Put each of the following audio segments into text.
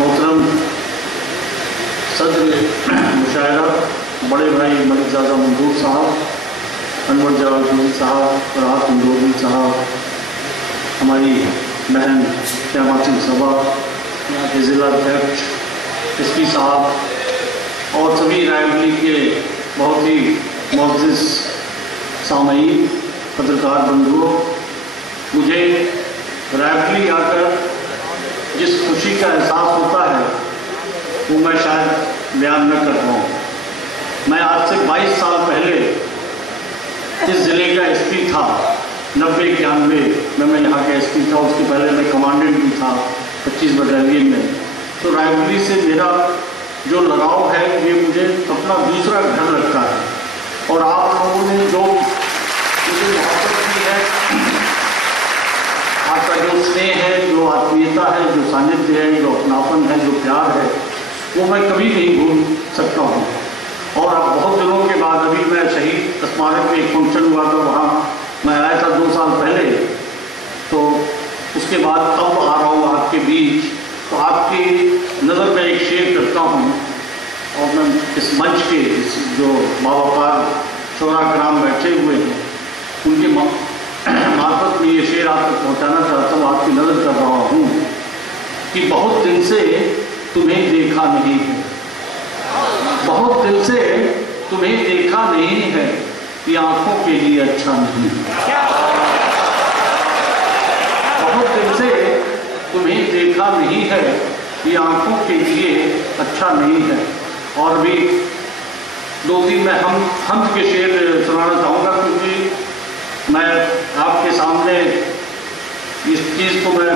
محترم صدر مشاعرہ بڑے بھائی ملک زادہ منظور صاحب، انور جلال جوہری صاحب، فرحات اندوری صاحب، ہماری بہن قیامت صبا، یہاں کے ضلع اध्यکش ایس پی صاحب اور سبھی رائے بریلی کے بہت ہی معزز سامعین، پترکار بندھوؤں، مجھے رائے بریلی آ کر جس خوشی کا احساس ہوتا ہے وہ میں شاید بیان نہ کر پاؤں۔ میں آج سے 22 سال پہلے اس ضلع کا ایس پی تھا، 90-91 میں یہاں کا ایس پی تھا، اس کے پہلے میں کمانڈنٹ بھی تھا 25 بٹالین میں۔ تو رائے بریلی سے میرا جو لگاؤ ہے یہ مجھے اپنا دوسرا گھر لگتا ہے، اور آپ لوگوں نے جو مجھے محبت کی ہے، آپ کا جو اسنیہ ہے، جو آتمیتا ہے، جو سانجھ ہے، جو اپناپن ہے، جو پیار ہے، وہ میں کبھی نہیں بھول سکتا ہوں۔ اور اب بہت دنوں کے بعد ابھی میں شہید اسمارک میں ایک فنکشن ہوا تھا، وہاں میں آیا تھا 2 سال پہلے، تو اس کے بعد اب آ رہا ہوں آپ کے بیچ، تو آپ کی نظر میں ایک شعر کرتا ہوں، اور میں اس منچ کے جو باوقار شعراء کرام بیٹھے ہوئے ہیں ان کے معرفت میں یہ شعر آپ تک پہنچانا چاہتا ہوں، آپ کی نظر کر رہا ہوں کہ بہت دن سے تمہیں دیکھا نہیں ہے، بہت دل سے تمہیں دیکھا نہیں ہے، یہ آنکھوں کے لیے اچھا نہیں ہے، بہت دل سے تمہیں دیکھا نہیں ہے، یہ آنکھوں کے لیے اچھا نہیں ہے۔ اور بھی 2-3 میں حمد کے شعر سنانا چاہوں گا، کیونکہ میں آپ کے سامنے اس چیز کو میں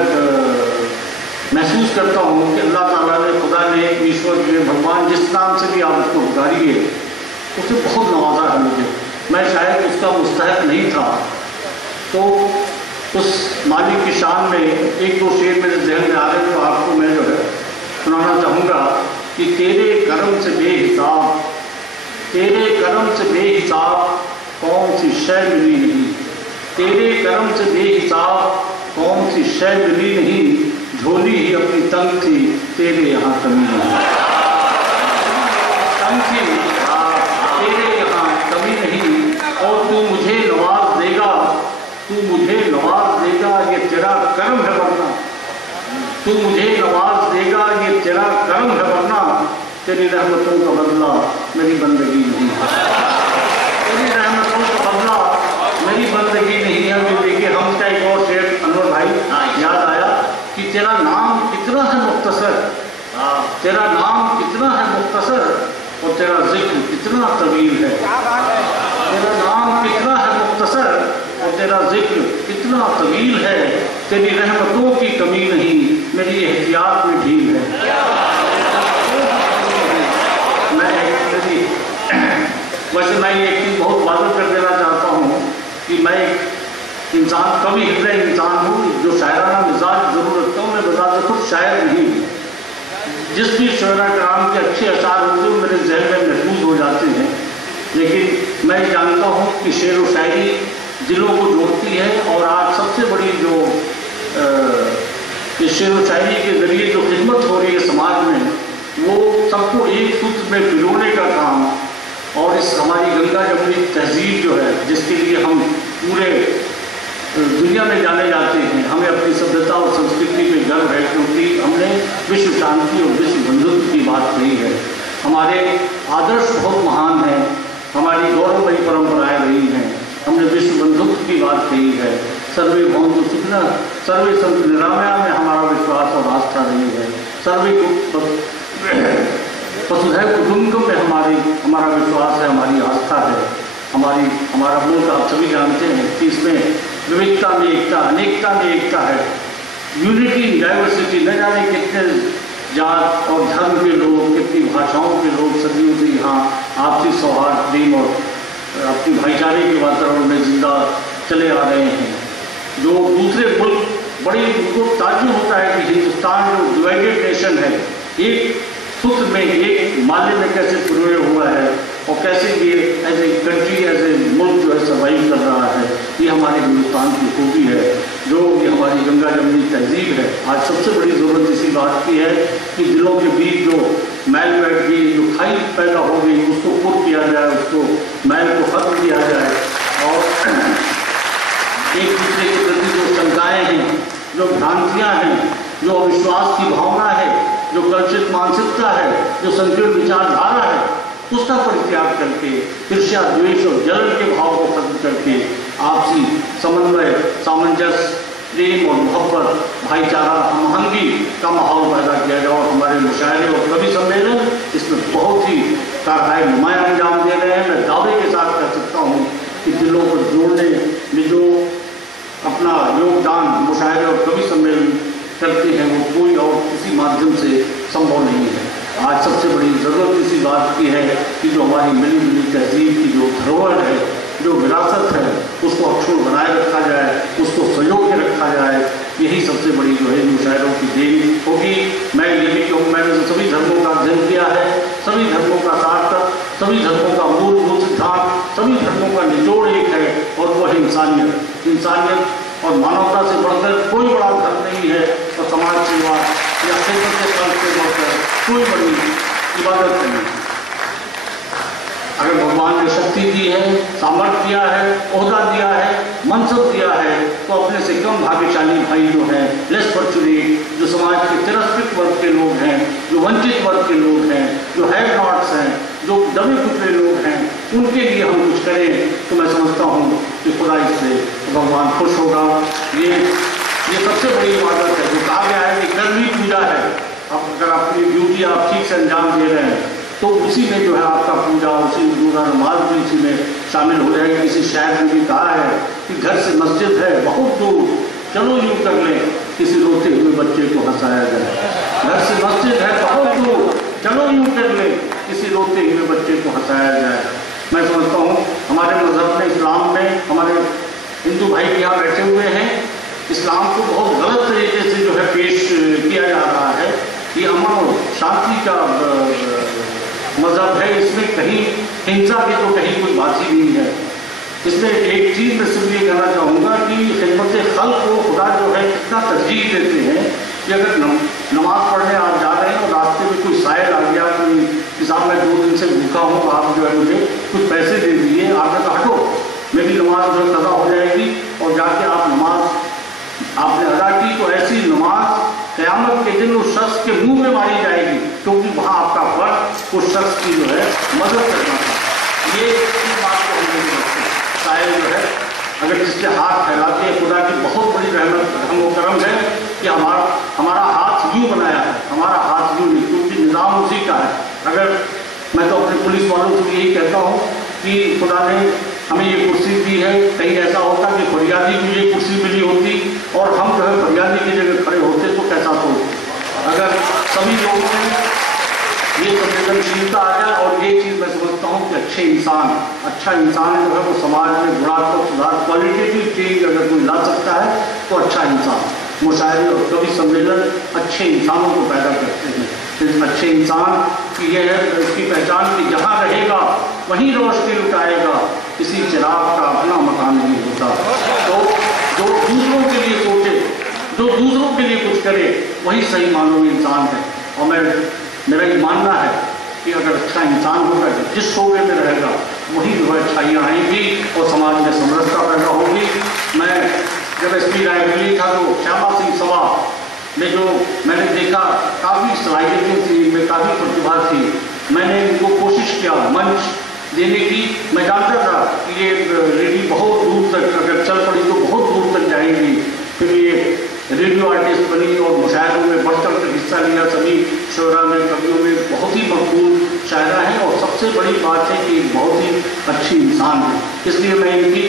محسوس کرتا ہوں کہ اللہ تعالیٰ نے، خدا نے، ایشور نے، بھگوان جس نام سے بھی آپ اس کو پکاری ہے، اس نے بہت نوازا ہے مجھے، میں شاید اس کا مستحق نہیں تھا۔ تو اس مالک کی شان میں 1-2 شعر میرے ذہن میں آ رہے ہیں، تو آپ کو میں جو ہے سنانا چاہوں گا کہ تیرے کرم سے بے حساب، تیرے کرم سے بے حساب کون سی شے ملی نہیں، تیرے کرم سے بے حساب کون سی شے ملی نہیں، جھولی ہی اپنی تنگ تھی تیرے یہاں کمی نہیں، تنگ تھی تیرے یہاں کمی نہیں، اور تو مجھے نواز دے گا، تو مجھے نواز دے گا، یہ تیرا کرم ہے ورنہ، تو مجھے نواز دے گا، یہ تیرا کرم ہے ورنہ، تیری رحمتوں کا بدلہ میری بندگی نہیں ہے، تیری رحمتوں کا بدلہ میری بندگی نہیں ہے۔ تو دیکھیے ہم کا ایک اور شعر انور بھائی یاد آیا کہ تیرا نام کتنا ہے مختصر، تیرا نام کتنا ہے مختصر، اور تیرا ذکر کتنا طویل ہے، تیرا نام کتنا ہے مختصر اور تیرا ذکر کتنا طویل ہے، تیری رحمتوں کی کمی نہیں، میری احتیاط میں ڈھیل ہے۔ ویسے میں یہ ایک چیز بہت واضح کر دینا چاہتا ہوں کہ میں ایک انسان، کبھی ہدے انسان ہوں جو شاعرانہ مزاج ضرور رکھتا ہوں، میں بذات خود شاعر نہیں ہوں۔ جس بھی شعراء کرام کے اچھے اشعار ہوتے ہیں میرے ذہن میں محفوظ ہو جاتے ہیں، لیکن میں جانتا ہوں کہ شعر و شاعری دلوں کو جوڑتی ہے، اور آج سب سے بڑی جو شعر و شاعری کے ذریعے جو خدمت ہو رہی ہے سماج میں، وہ سب کو ایک سوتر میں پرونے کا کام، اور اس ہماری گنگا جمنی تہذیب جو ہے جس کے لیے ہم پورے دنیا میں جانے جاتے ہیں، ہمیں اپنی سبھیتا اور سنسکرتی پہ گرو ہے، کیونکہ ہم نے وشو شانتی اور وشو بندھتو کی بات کہی ہے، ہمارے آدرش بہت مہان ہیں، ہماری گورمئی پرمپرائیں رہی ہیں، ہم نے وشو بندھتو کی بات کہی ہے، سروے بھونتو سکھنا سروے سنتو نرامیا میں ہمارا وشواس اور آستھا رہی ہے، سروے وسودھیو کٹمبکم میں ہمارا وشواس ہے، ہماری آستھا ہے، ہمارا ملک آپ سبھی جانتے ہیں کہ اس میں ووکتا میں ایکتا، انیکتا میں ایکتا ہے، یونٹی ڈائیورسٹی، نہ جانے کتنے جات اور دھرم کے لوگ، کتنی بھاشاؤں کے لوگ صدیوں سے یہاں آپسی سوہاد، پریم اور اپنی بھائی چارے کے واتاورن میں زندہ چلے آ رہے ہیں۔ جو دوسرے ملک بڑی ان کو تعجب ہوتا ہے کہ ہندوستان جو ڈیوائیڈڈ نیشن ہے، ایک سوتر میں، ایک مالے میں کیسے پروئے ہوا ہے، اور کیسے یہ as a country, as a ملک جو ہے سروائیو کر رہا ہے، یہ ہمارے ہندوستان کی خوبی ہے، جو یہ ہماری گنگا جمنی تہذیب ہے۔ آج سب سے بڑی ضرورت اسی بات کی ہے कि दिलों के बीच जो मैल बैठ गई, जो खाई पैदा हो गई, उसको पुर किया जाए, उसको मैल को खत्म किया जाए, और एक दूसरे के प्रति जो शंकाएँ हैं, जो भ्रांतियाँ हैं, जो अविश्वास की भावना है, जो कलुषित मानसिकता है, जो संकीर्ण विचारधारा है, उसका परित्याग करके ईर्ष्या, द्वेष और जलन के भाव को खत्म करके आपसी समन्वय, सामंजस्य, प्रेम और मोहब्बत, भाईचारा, हमआहंगी का माहौल पैदा किया जाए। और हमारे मुशायरे और कवि सम्मेलन इसमें बहुत ही कारगर नुमायाँ अंजाम दे रहे हैं। मैं दावे के साथ कह सकता हूँ कि दिलों को जोड़ने में जो अपना योगदान मुशायरे और कवि सम्मेलन करते हैं वो कोई और किसी माध्यम से संभव नहीं है। आज सबसे बड़ी ज़रूरत इसी बात की है कि जो हमारी मिली जुली तहजीब की जो धरोहर है, जो विरासत है, उसको अक्षुण्ण बनाए रखा जाए, उसको संजो के रखा जाए। यही सबसे बड़ी जो है मुशायरों की देन होगी। मैं ये भी कहूँ, मैंने सभी धर्मों का अध्ययन किया है, सभी धर्मों का सार्थक, सभी धर्मों का मूलभूत सिद्धांत, सभी धर्मों का निचोड़ एक है, और वो है इंसानियत। इंसानियत और मानवता से बढ़कर कोई बड़ा धर्म नहीं है, और समाज सेवा या खिदमत के फल से बढ़कर कोई बड़ी इबादत नहीं है। अगर भगवान ने शक्ति दी है, सामर्थ्य दिया है, ओहदा दिया है, मनसब दिया है, तो अपने से कम भाग्यशाली भाई जो हैं, लेस फॉर्चुनेट, जो समाज के तिरस्कृत वर्ग के लोग हैं, जो वंचित वर्ग के लोग हैं, जो हैव नॉट्स हैं, जो दबे कुचले लोग हैं, उनके लिए हम कुछ करें तो मैं समझता हूँ कि खुदा इससे भगवान खुश होगा। ये सबसे बड़ी इबादत है। जो कहा गया है कि कर्मी पूजा है। अब अगर अपनी ड्यूटी आप ठीक से अंजाम दे रहे हैं तो उसी में जो है आपका पूजा, उसी में रोज़ा नमाज भी इसी में शामिल हो जाएगी। किसी शायर ने भी कहा है कि घर से मस्जिद है बहुत दूर, चलो यूँ कर लें किसी रोते हुए बच्चे को हंसाया जाए। घर से मस्जिद है बहुत दूर, चलो यूँ कर लें किसी रोते हुए बच्चे को हंसाया जाए। मैं समझता हूँ हमारे मजहब में, इस्लाम में, हमारे हिंदू भाई यहाँ बैठे हुए हैं, इस्लाम को बहुत गलत तरीके से जो है पेश किया जा रहा है। ये अमन और शांति का मजहब है, इसमें कहीं हिंसा की तो कहीं कोई बात ही नहीं है। इसमें एक चीज़ मैं सिर्फ ये कहना चाहूँगा कि खिदमत खल्क़ को खुदा जो है कितना तरजीह देते हैं कि अगर नमाज पढ़ने आप जा रहे हैं और रास्ते में कोई साइल आ गया, कोई कि साहब मैं 2 दिन से भूखा हूँ, आप जो है मुझे कुछ पैसे दे दीजिए, आपने कहा हटो मेरी नमाज जो कज़ा हो जाएगी, और जाके आप नमाज आपने अदा की तो ऐसी नमाज क़यामत के दिन उस शख्स के मुंह में मारी जाएगी, क्योंकि वहाँ आपका फर्ज उस शख्स की जो है मदद करना था। ये बात को हम नहीं करते। शायद जो है अगर जिसके हाथ फैलाते हैं, खुदा की बहुत बड़ी रहमत हम करम है कि हमारा हाथ यूँ बनाया है, हमारा हाथ यूँ नहीं, क्योंकि निज़ाम उसी का है। अगर मैं तो अपने पुलिस वालों से यही कहता हूँ कि खुदा ने हमें ये कुर्सी दी है, कहीं ऐसा होता कि फरियादी को ये कुर्सी मिली होती और हम जो है फरियादी की जगह खड़े होते तो कैसा सोचते। अगर सभी लोगों में ये संवेदनशीलता आ जाए, और ये चीज़ मैं समझता हूँ कि अच्छा इंसान जो है वो समाज में गुणात्मक सुधार, क्वालिटेटिव चेंज अगर कोई ला सकता है तो अच्छा इंसान। मुशायरे और कवि सम्मेलन अच्छे इंसानों को पैदा करते हैं। इस अच्छे इंसान की यह है इसकी पहचान कि जहाँ रहेगा वहीं रोशनी लुटाएगा, किसी चिराग का अपना मकान नहीं होता। तो जो दूसरों के लिए सोचे, जो दूसरों के लिए कुछ करे, वही सही मानों में इंसान है। और मेरा ये मानना है कि अगर अच्छा इंसान होगा, जिस शोबे में रहेगा वही जो है अच्छाइयाँ आएंगी और समाज में समरसता पैदा होगी। मैं जब एसपी रायबरेली था तो श्यामा सिंह सभा में जो मैंने देखा काफ़ी सलाहियतें थी, इनमें काफ़ी प्रतिभा थी। मैंने इनको कोशिश किया मंच देने की। मैं जानता था कि ये रेडियो बहुत दूर तक अगर चल पड़ी तो बहुत दूर तक जाएगी। फिर ये रेडियो आर्टिस्ट बनी और मुशायरों में बढ़ चढ़ कर हिस्सा लिया। सभी शोरा में, कवियों में बहुत ही मकबूल शायरा हैं, और सबसे बड़ी बात है कि बहुत ही अच्छी इंसान है। इसलिए मैं इनकी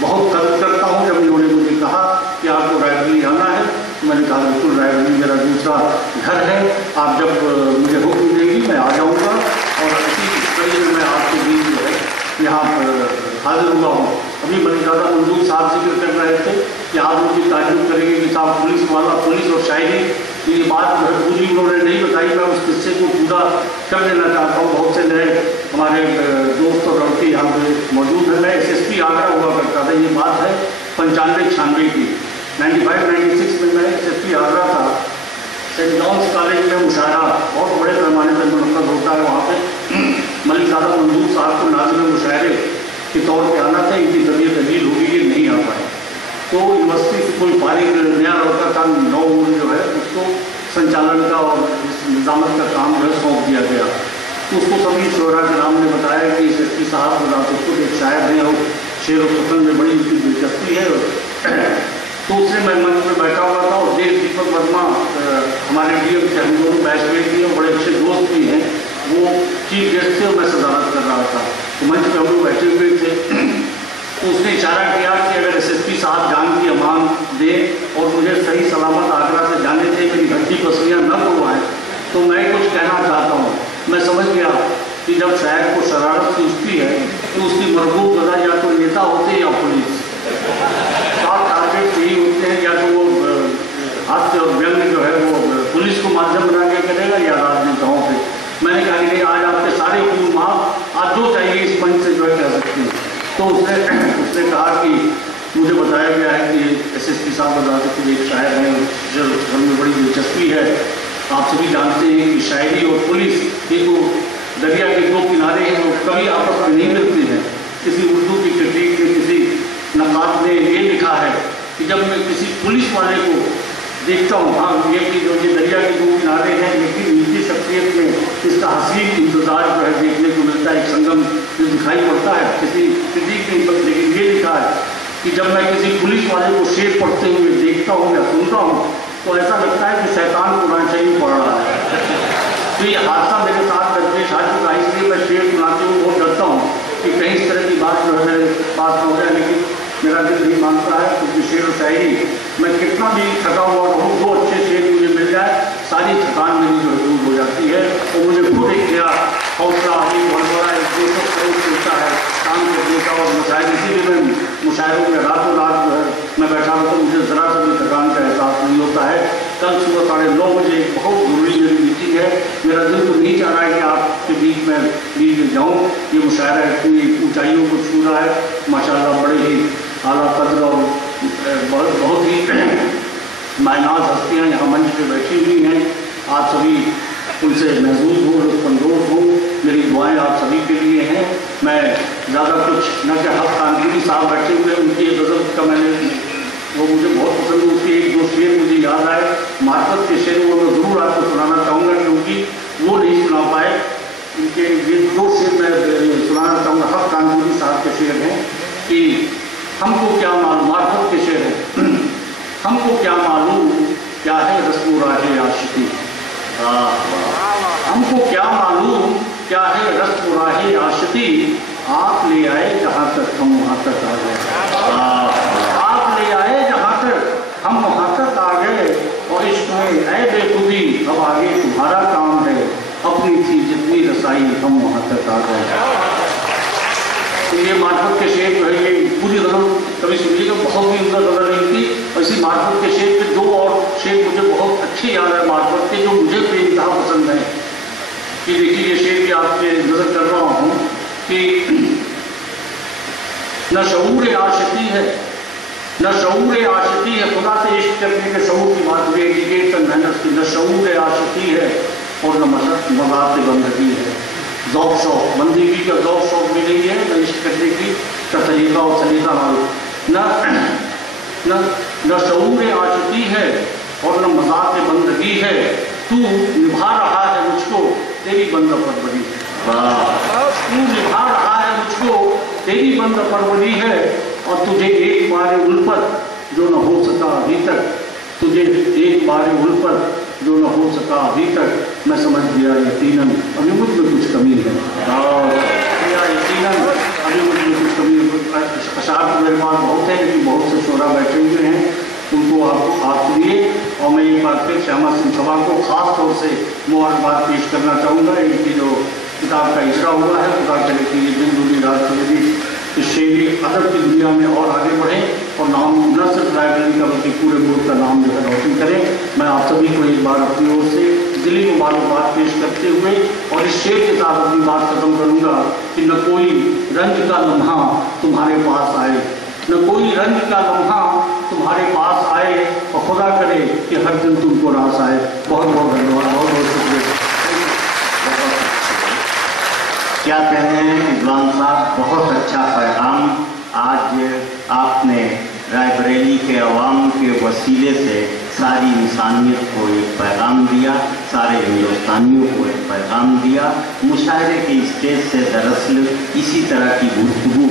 बहुत कदर करता हूँ। जब इन्होंने मुझे कहा कि आपको रायबरेली आना है, तो मैंने कहा बिल्कुल, रायबरेली मेरा दूसरा घर है, आप जब मुझे हुक्म देंगी मैं आ जाऊँगा। और इसी तरीके में मैं आपके बीच जो है यहाँ हाजिर हुआ हूँ। अभी मलिकादा मंजूर साहब जिक्र कर रहे थे कि आप उनकी तारीफ करेंगे कि साहब पुलिस और शायरी, ये बात जो है पूरी उन्होंने नहीं बताई। मैं उस किस्से को पूरा कर देना चाहता हूँ। बहुत से नए हमारे दोस्त और लड़के यहाँ पे मौजूद हैं। मैं SSP आगरा हुआ करता था, ये बात है 95-96 की। 95-96 में मैं SSP आगरा था। सेंट जॉन्स कॉलेज में मुशायरा कोई फारिग नया लड़का था, नौ जो है उसको संचालन का और निजामत का काम जो है सौंप दिया गया। तो उसको सभी शोरा के नाम ने बताया कि एसएसपी साहब खुद एक शायर हैं और शेर और कथन में बड़ी उनकी दिलचस्पी है। तो उससे मैं मंच में बैठा हुआ था और देव दीपक वर्मा हमारे डीएम थे, हम दोनों बैचमेट भी हैं, बड़े अच्छे दोस्त भी हैं, वो चीफ गेस्ट थे और मैं सदारत कर रहा था। तो मंच पे हम लोग बैठे हुए थे, तो उसने इशारा किया कि अगर एसएसपी साहब जान की अमान दें और मुझे सही सलामत आगरा से जाने दें, मेरी घंटी पसलियाँ न तोड़वाएं, तो मैं कुछ कहना चाहता हूँ। मैं समझ गया कि जब शायर को शरारत सूझती है तो उसकी मरबूत वजह या तो नेता होते या पुलिस, साफ टारगेट यही होते हैं, या तो वो हास्य और व्यंग जो है वो पुलिस को माध्यम बना के करेगा या राजनेताओं पे। मैंने कहा कि आज आपके सारे खून माफ, आप जो चाहिए इस मंच से जो है कह सकते हैं। तो उसने कहा कि मुझे बताया गया है कि एसएसपी साहब बता सकते एक शायर हैं, जो में बड़ी दिलचस्पी है। आप सभी जानते हैं कि शायरी और पुलिस ये तो दरिया के दो किनारे हैं, वो कभी आपस में नहीं मिलते हैं। किसी उर्दू की क्रिटिक में किसी नकाद ने ये लिखा है कि जब मैं किसी पुलिस वाले को देखता हूँ, हाँ ये कि जो ये दरिया के दो किनारे हैं, लेकिन निजी शख्सियत में इसका हसीन इंतजार जो है देखने को मिलता है, एक संगम जो दिखाई पड़ता है किसी क्रिटिक ने। लेकिन ये लिखा है कि जब मैं किसी पुलिस वाले को शेर पढ़ते हुए देखता हूँ या सुनता हूँ तो ऐसा लगता है कि शैतान कुरान शरीफ पढ़ रहा है। तो ये हादसा मेरे साथ दरपेश आ चुका है, इसलिए मैं शेर सुनाते हुए बहुत डरता हूँ कि कहीं इस तरह की बात जो है मेरे पास हो जाए। लेकिन मेरा दिल नहीं मानता है, क्योंकि शेर और शायरी मैं कितना भी थका हुआ रहूँ, दो अच्छे शेर मुझे मिल जाए, सारी थकान मेरी जो दूर हो जाती है। और मुझे खुद एक नया हौसला अभी बहुत बड़ा एक जोश मिलता है काम करने का। और मुशायरे इसीलिए मैं मुशायरों में रातों रात जो है मैं बैठा रहता हूँ, मुझे ज़रा सा भी थकान का एहसास नहीं होता है। कल सुबह 9:30 बजे एक बहुत ज़रूरी मेरी मीटिंग है, मेरा दिल तो नहीं चाह रहा है कि आपके बीच में जाऊँ। ये मुशायरा इतनी ऊंचाइयों को छू रहा है, माशाल्लाह बड़े ही आला कदर और बहुत ही मायनाज हस्तियाँ यहाँ मंच पे बैठी हुई हैं। आप सभी उनसे महसूस हो, लुत्फ़अंदोज़ हो। मेरी दुआएं आप सभी के लिए हैं। मैं ज़्यादा कुछ न कि हक कानपुरी साहब बैठे हुए, उनकी गज़ल का मैंने वो मुझे बहुत पसंद है, उसके एक दो शेर मुझे याद आए, मार्फत के शेर वो मैं ज़रूर आपको सुनाना चाहूँगा, क्योंकि वो नहीं सुना पाए। उनके ये दो शेर मैं सुनाना चाहूँगा। हक कानपुरी साहब के शेर हैं कि हमको क्या मालूम, मार्फत के शेर हैं, हमको क्या मालूम क्या है रस्म राहे आशिकी, हमको क्या मालूम क्या है रस्म राहे आशिकी, आप ले आए जहाँ तक हम वहाँ तक आ गए, आप ले आए जहाँ तक हम वहाँ तक आ गए। और इश्क में ऐ बेखुदी अब आगे तुम्हारा काम है, अपनी थी जितनी रसाई हम वहाँ तक आ गए। तो ये मार्फत के शेर जो है, ये पूरी गज़ल कभी सुनिएगा, बहुत ही उम्दा गज़ल नहीं थी। और इसी मार्फत के शेर के दो और शेर मुझे बहुत अच्छे याद है मार्फत के, जो मुझे बेइंतहा पसंद है। कि देखिए ये शेर की आपसे नज़र कर रहा हूँ कि न शऊर आशिकी है, न शऊर आशिकी है, खुदा से इश्क करने के शऊर की बात हुई, एडिकेट और मेहनत की। न शऊर आशिकी है और न मज़ाक़ बंदगी है। ज़ौक़ शौक़ बंदगी का ज़ौक़ शौक़ भी नहीं है, न इश्क करने की का तरीक़ा और सलीक़ा मालूम। न शऊर आशिकी है और न मज़ाक़ बंदगी है। तू निभा रहा है मुझको तेरी बंदा परवरी, तू निभा रहा है मुझको तेरी बंदा परवरी है। और तुझे एक बार उल्फत जो न हो सका अभी तक, तुझे एक बार उल्फत जो न हो सका अभी तक, मैं समझ गया यकीनन अभी मुझ में कुछ कमी है, यकीनन अभी मुझ में कुछ कमी है। अशार तो मेरे पास बहुत है, लेकिन बहुत से शोरा बैठे हुए हैं, उनको आप सुनिए। और मैं एक बार फिर श्यामा सिंह सभा को ख़ास तौर से मुबारकबाद पेश करना चाहूँगा। इनकी जो किताब का इजरा हुआ है, खुदा करे कि ये दिन दूनी रात सवेरी इस शेरी अदब की दुनिया में और आगे बढ़ें और नाम न सिर्फ लाइब्रेरी का बल्कि पूरे मुल्क का नाम जो है रोशन करें। मैं आप सभी को एक बार अपनी ओर से दिली मुबारकबाद पेश करते हुए और इस शेर के साथ अपनी बात खत्म करूँगा कि न कोई रंज का लम्हा तुम्हारे पास आए, न कोई रंज का लम्हा तुम्हारे पास आए, और खुदा करे कि हर दिन तुमको रास आए। बहुत बहुत धन्यवाद, बहुत बहुत शुक्रिया। क्या कहें इकबाल साहब, बहुत अच्छा पैगाम आज आपने रायबरेली के अवाम की ایک وسیلے سے ساری انسانیت کو ایک پیغام دیا، سارے ہندوستانیوں کو ایک پیغام دیا۔ مشاعرے کے اسٹیج سے دراصل اسی طرح کی گفتگو